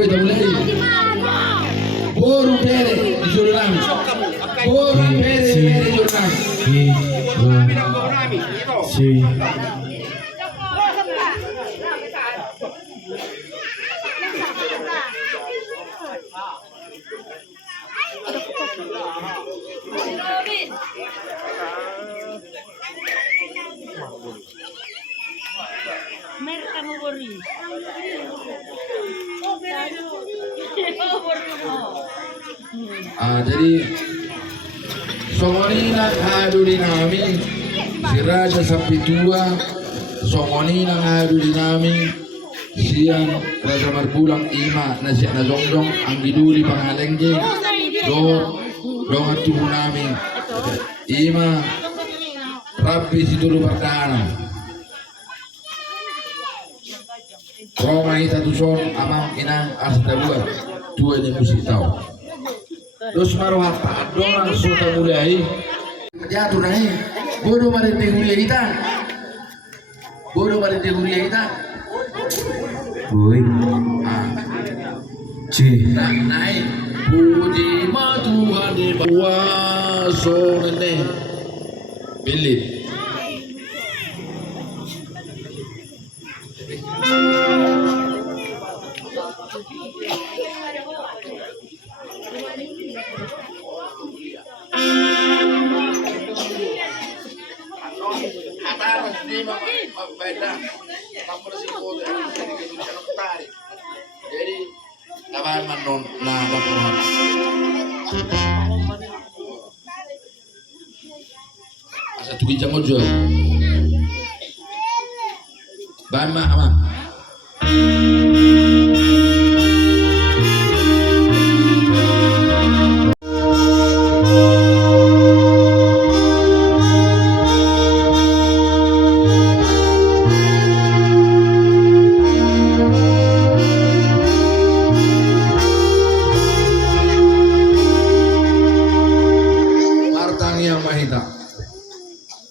Oke, kita mulai. Boru pere di Suriname. Boru pere di Suriname. Si. Jadi songonina ngadu dinami si Raja Sapi Tua, songonina ngadu dinami siang Raja Marbulang Ima nasi na zongjong ang giduli pangalengge dong atuh nami Ima Rabbi Situlu Pardana Roma ita tuson amam ina asda buat dua ini musik tahu. Terus marwata dorang sudah mulai jatuh naik bodoh mari teguria kita Boy. Si. naik puji ma Tuhan di bawah sore bilit jadi laban manon na laporan asa tugi jamojo bama ama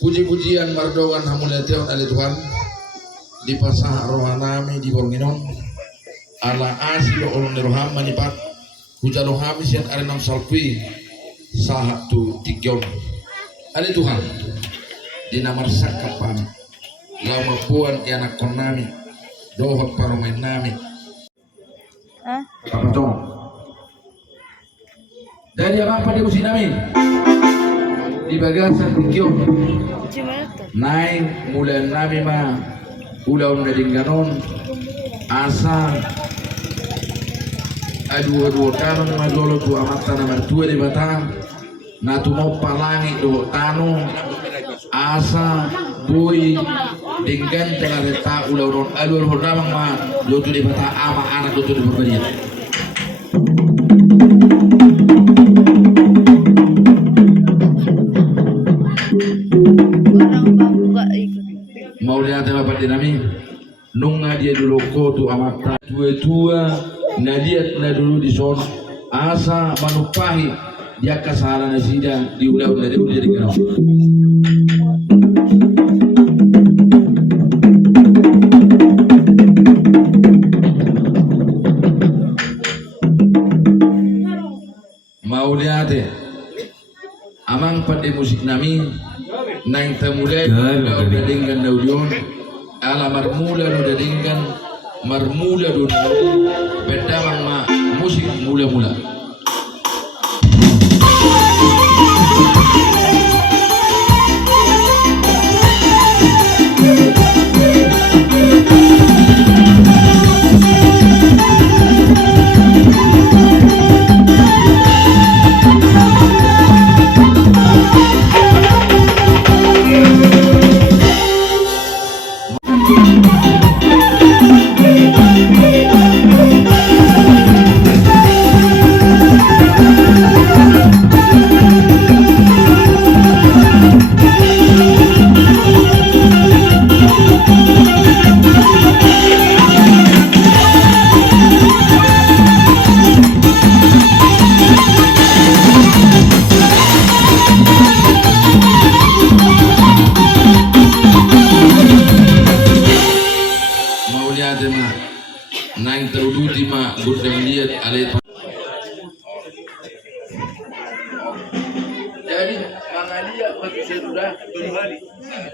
puji-pujian mardowan hamuletion ali Tuhan di pasah rohanami di bornginon ala asilo olong roham manipat hujalo hamis yang arenam salpi sahatu tigion ali Tuhan di namar sakapan lama puan anak konami dohot paromain nami apa cong dari apa di musim nami di bagasan tigion naik mulai nabi ma ulah dari ganon asa aduh tanong madolo tu amata nomor 2 di Batang natu mau palangi do tano asa boy dengan telah letak ulah ron alur hodamang ma do tu di Batang ama anak do tu di berbeda mau lihat apa dinami nunga dia dulu kotu amata tua nadiat na dulu di son asa manupahi dia kesalahan sida diulang dari jadi kenal mau lihat amang pada musik nami nang temulai udah dengan daudion ala marmula udah dengan marmula udah beda ma musik mula-mula alit. Jadi mangalia bagi sudah kembali.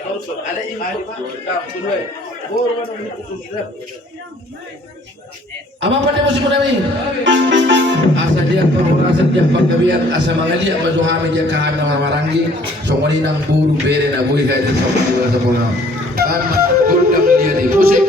Terus ada info tak sudah. Baru ada info sudah. Apa dia musim kami? Asa dia turun, asa dia pagkabian, asa mangalia mazuhami dia kahan na marangi. So nang buru bere na buhay kahit sa mga sa mga. Kan magkundang dia di musik.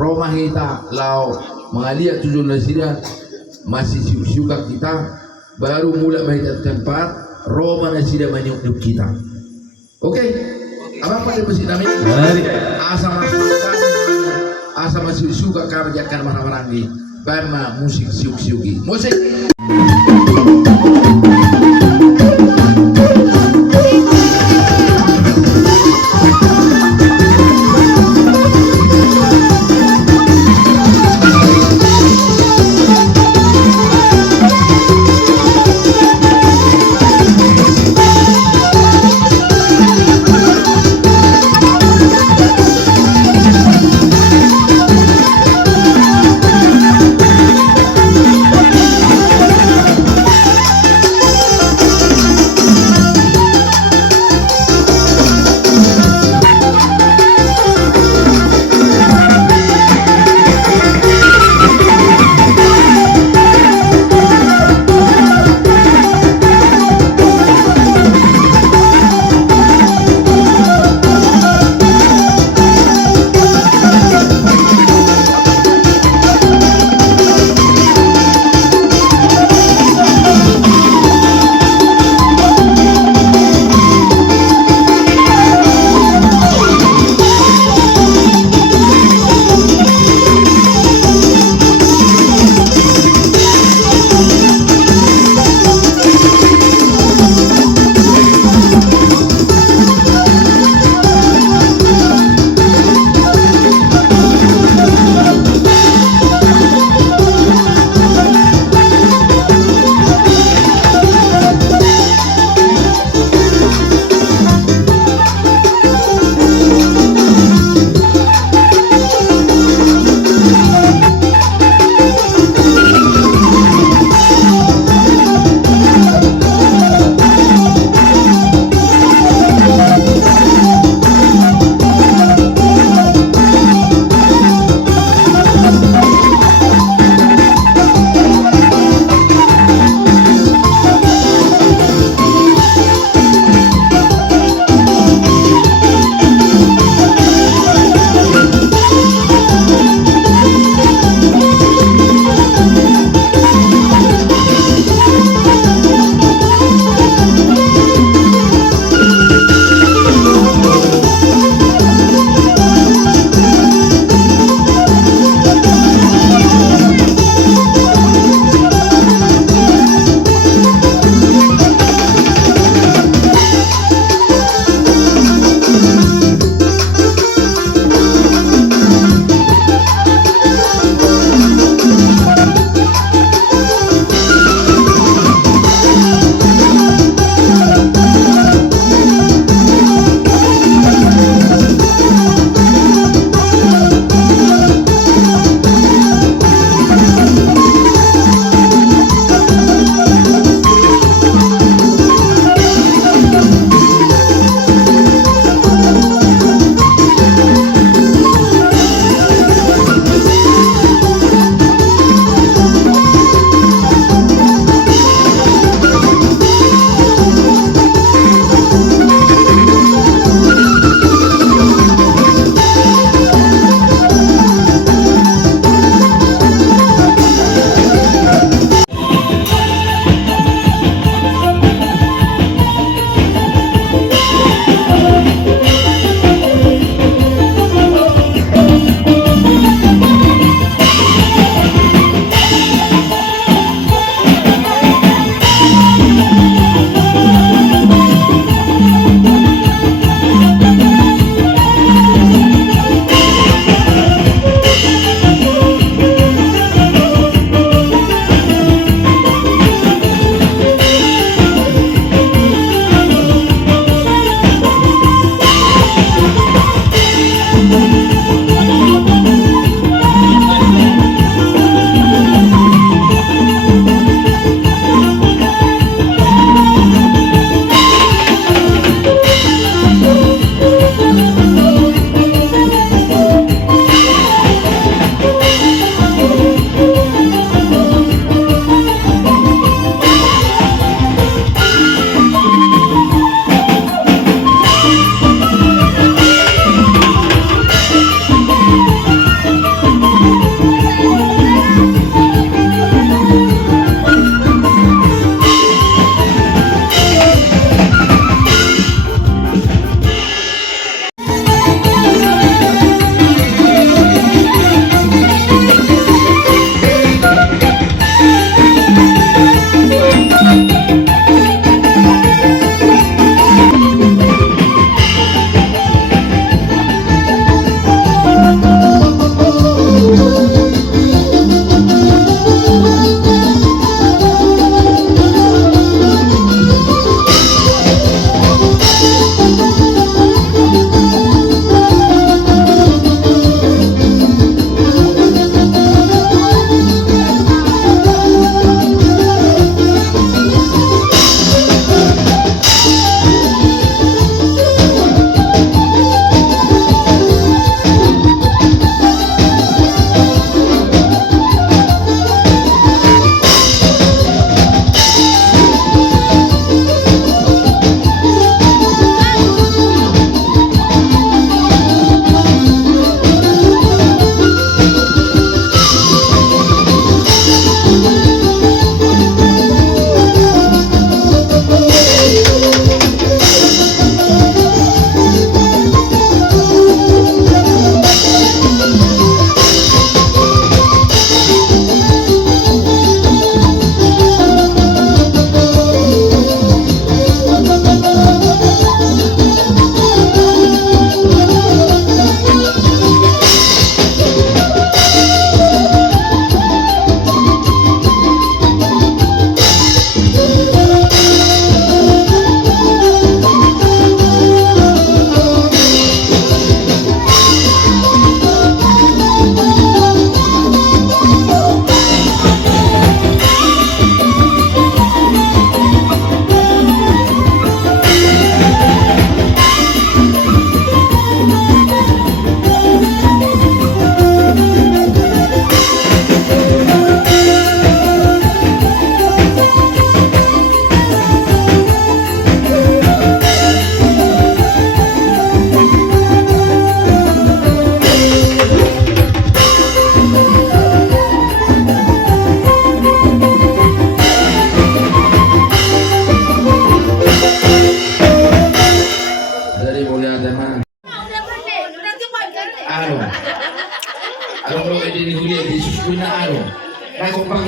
Roma kita lau mengalia tujuh nasida masih suka kita baru mulai mahita tempat Roma nasida menyukup kita. Oke, apa dia mesti nami? Asa masih suka kerjakan mana-mana ini. Bama musik siuk-siuki. Musik.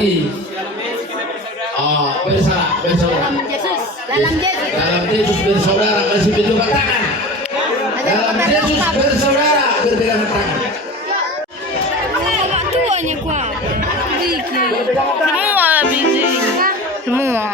lagi. Oh, bersaudara. Dalam Yesus. Dalam Yesus bersaudara, kasih berjabat tangan. Dalam Yesus bersaudara, berpegangan tangan. Tuanya kuat. Semua bikin. Semua.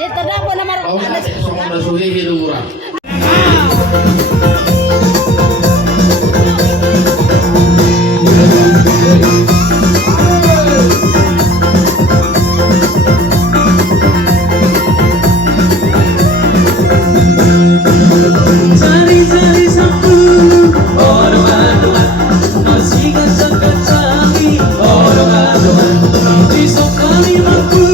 Dia terdakwa nama Oh, nanti semua masuki hiduran. Cari-cari sepuluh orang-orang masih kacang-kacangi orang-orang besok kali mampu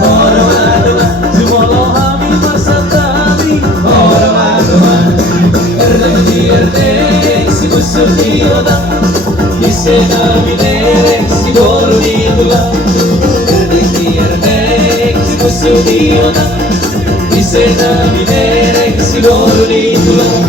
orang-orang semua kami masa kami orang-orang erdek si busur di otak ise kami derek si boru di tulang erdek si busur di otak ise kami derek si boru di tulang.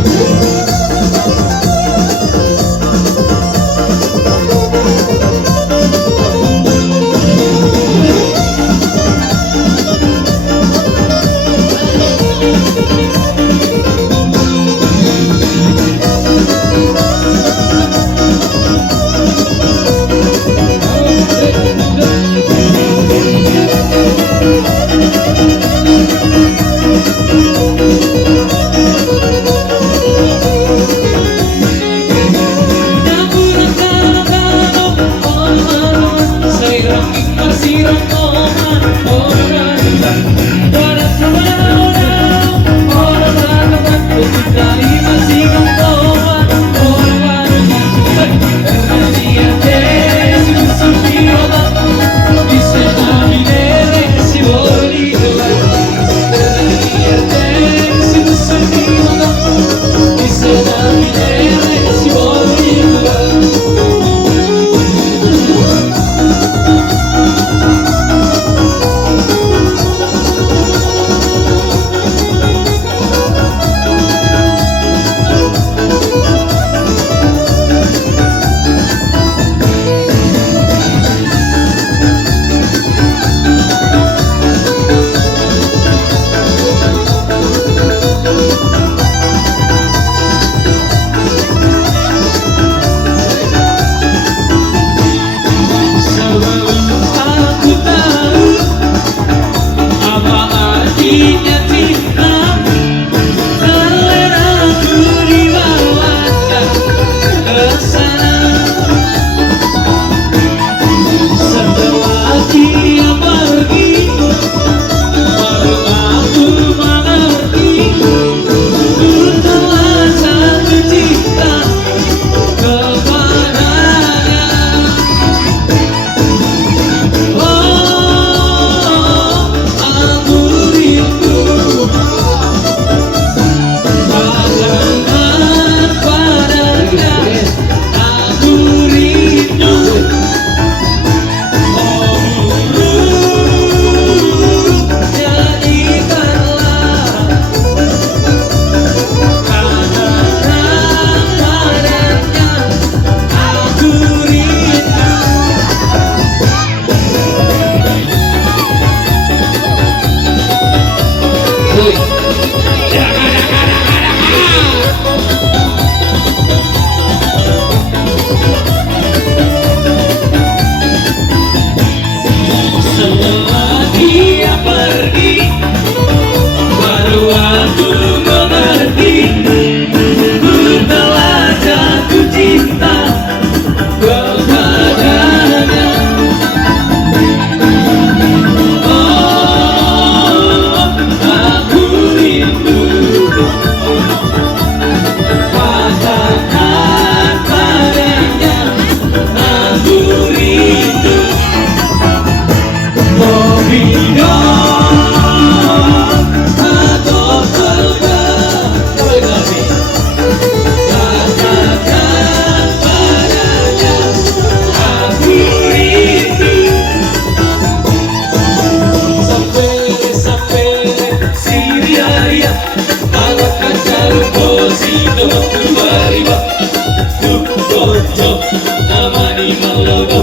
Maulana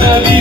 Nabi